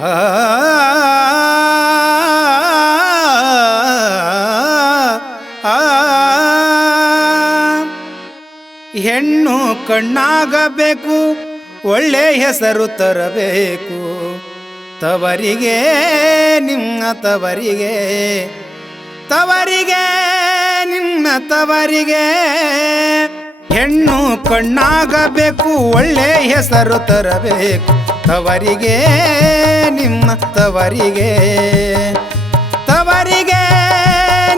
ಆ ಹೆಣ್ಣು ಕಣ್ಣಾಗಬೇಕು, ಒಳ್ಳೆ ಹೆಸರು ತರಬೇಕು ತವರಿಗೆ, ನಿಮ್ಮ ತವರಿಗೆ, ತವರಿಗೆ ನಿಮ್ಮ ತವರಿಗೆ. ಹೆಣ್ಣು ಕಣ್ಣಾಗಬೇಕು, ಒಳ್ಳೆ ಹೆಸರು ತರಬೇಕು ತವರಿಗೆ, ನಿಮ್ಮ ತವರಿಗೆ, ತವರಿಗೆ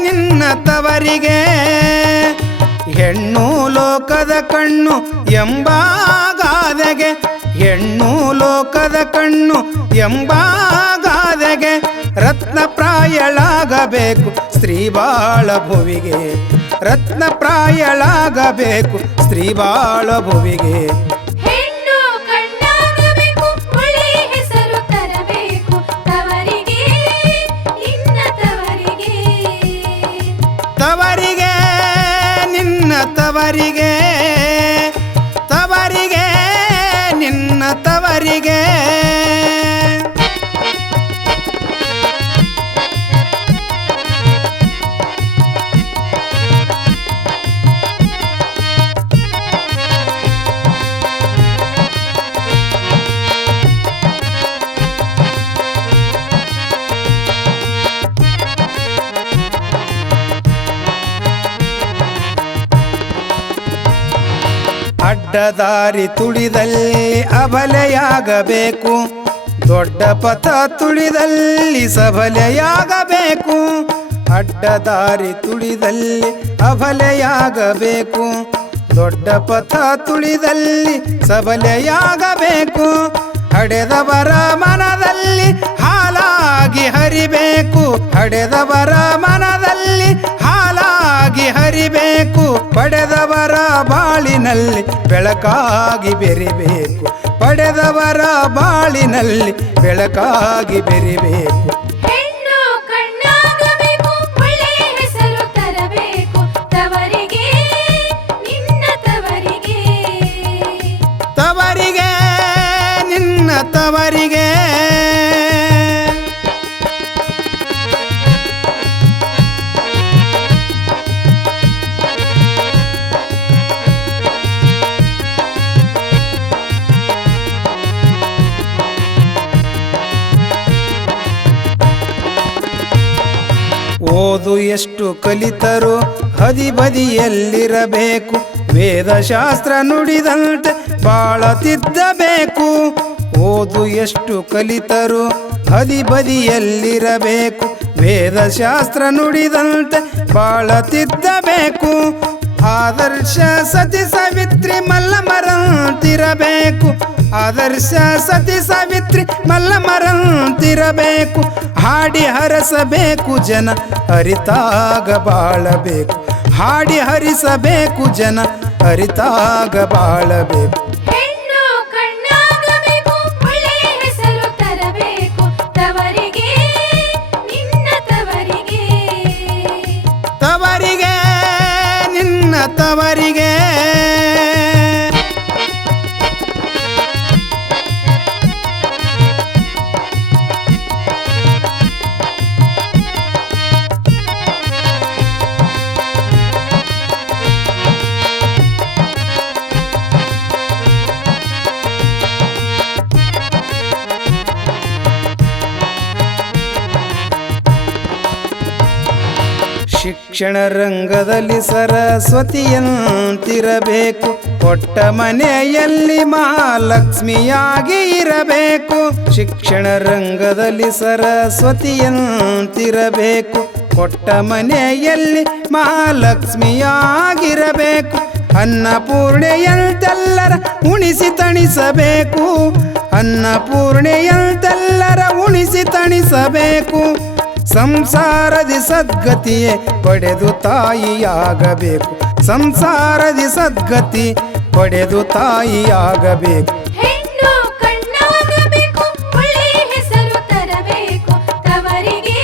ನಿನ್ನ ತವರಿಗೆ. ಹೆಣ್ಣು ಲೋಕದ ಕಣ್ಣು ಎಂಬಾಗಾದೆಗೆ, ಹೆಣ್ಣು ಲೋಕದ ಕಣ್ಣು ಎಂಬಾಗಾದೆಗೆ. ರತ್ನಪ್ರಾಯಳಾಗಬೇಕು ಸ್ತ್ರೀ ಬಾಳ ಭುವಿಗೆ, ರತ್ನಪ್ರಾಯಳಾಗಬೇಕು ಸ್ತ್ರೀ ಬಾಳ ಭುವಿಗೆ. ಹೆಣ್ಣು ಕಣ್ಣಾಗಬೇಕು, ಒಳ್ಳೆ ಹೆಸರು ತರಬೇಕು ತವರಿಗೆ, ನಿನ್ನ ತವರಿಗೆ, ತವರಿಗೆ ನಿನ್ನ ತವರಿಗೆ, ತವರಿಗೆ ನಿನ್ನ ತವರಿಗೆ. ಅಡ್ಡದಾರಿ ತುಳಿದಲ್ಲಿ ಅಬಲೆಯಾಗಬೇಕು, ದೊಡ್ಡ ಪಥ ತುಳಿದಲ್ಲಿ ಸಬಲೆಯಾಗಬೇಕು. ಅಡ್ಡದಾರಿ ತುಳಿದಲ್ಲಿ ಅಬಲೆಯಾಗಬೇಕು, ದೊಡ್ಡ ಪಥ ತುಳಿದಲ್ಲಿ ಸಬಲೆಯಾಗಬೇಕು. ಹಡೆದವರ ಮನದಲ್ಲಿ ಹಾಲಾಗಿ ಹರಿಬೇಕು, ಹಡೆದವರ ಮನದಲ್ಲಿ ಹಾಲಾಗಿ ಹರಿಬೇಕು. ಪಡೆದವರ ಬಾಳಿನಲ್ಲಿ ಬೆಳಕಾಗಿ ಬೆರಿಬೇಕು, ಪಡೆದವರ ಬಾಳಿನಲ್ಲಿ ಬೆಳಕಾಗಿ ಬೆರಿಬೇಕು. ಹೆಣ್ಣು ಕಣ್ಣಾಗಬೇಕು, ಒಳ್ಳೆ ಹೆಸರು ತರಬೇಕು ತವರಿಗೆ, ನಿನ್ನ ತವರಿಗೆ, ತವರಿಗೆ ನಿನ್ನ ತವರಿಗೆ. ಓದು ಎಷ್ಟು ಕಲಿತರು ಹದಿಬದಿಯಲ್ಲಿರಬೇಕು, ವೇದಶಾಸ್ತ್ರ ನುಡಿದಂತೆ ಬಾಳ ತಿದ್ದಬೇಕು. ಓದು ಎಷ್ಟು ಕಲಿತರು ಹದಿಬದಿಯಲ್ಲಿರಬೇಕು, ವೇದಶಾಸ್ತ್ರ ನುಡಿದಂತೆ ಬಾಳ ತಿದ್ದಬೇಕು. ಆದರ್ಶ ಸತಿ ಸಾವಿತ್ರಿ ಮಲ್ಲಮರಂತಿರಬೇಕು, ಆದರ್ಶ ಸತಿ ಸಾವಿತ್ರಿ ಮಲ್ಲಮರಂತಿರಬೇಕು. ಹಾಡಿ ಹರಸಬೇಕು ಜನ ಅರಿತಾಗ ಬಾಳಬೇಕು, ಹಾಡಿ ಹರಿಸಬೇಕು ಜನ ಅರಿತಾಗ ಬಾಳಬೇಕು. ಹೆಣ್ಣು ಕಣ್ಣಾಗಬೇಕು, ಒಳ್ಳೆ ಹೆಸರು ತರಬೇಕು ತವರಿಗೆ, ನಿನ್ನ ತವರಿಗೆ, ತವರಿಗೆ ನಿನ್ನ ತವರಿಗೆ. ಶಿಕ್ಷಣ ರಂಗದಲ್ಲಿ ಸರಸ್ವತಿಯಂತಿರಬೇಕು, ಕೊಟ್ಟ ಮನೆಯಲ್ಲಿ ಮಹಾಲಕ್ಷ್ಮಿಯಾಗಿ ಇರಬೇಕು. ಶಿಕ್ಷಣ ರಂಗದಲ್ಲಿ ಸರಸ್ವತಿಯಂತಿರಬೇಕು, ಕೊಟ್ಟ ಮನೆಯಲ್ಲಿ ಮಹಾಲಕ್ಷ್ಮಿಯಾಗಿರಬೇಕು. ಅನ್ನಪೂರ್ಣೆಯಂತೆಲ್ಲರ ಉಣಿಸಿ ತಣಿಸಬೇಕು, ಅನ್ನಪೂರ್ಣೆಯಂತೆಲ್ಲರ ಉಣಿಸಿ ತಣಿಸಬೇಕು. ಸಂಸಾರದಿ ಸದ್ಗತಿಯೇ ಪಡೆದು ತಾಯಿಯಾಗಬೇಕು, ಸಂಸಾರದಿ ಸದ್ಗತಿ ಪಡೆದು ತಾಯಿಯಾಗಬೇಕು. ಹೆಣ್ಣು ಕಣ್ಣಾಗಬೇಕು, ಒಳ್ಳೆ ಹೆಸರು ತರಬೇಕು ತವರಿಗೆ,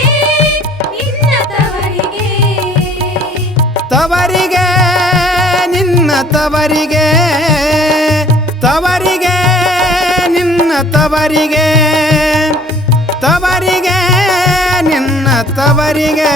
ನಿನ್ನ ತವರಿಗೆ, ತವರಿಗೆ ನಿನ್ನ ತವರಿಗೆ, ತವರಿಗೆ ನಿನ್ನ ತವರಿಗೆ. ತವರಿಗೆ ನಿನ್ನ ತವರಿಗೆ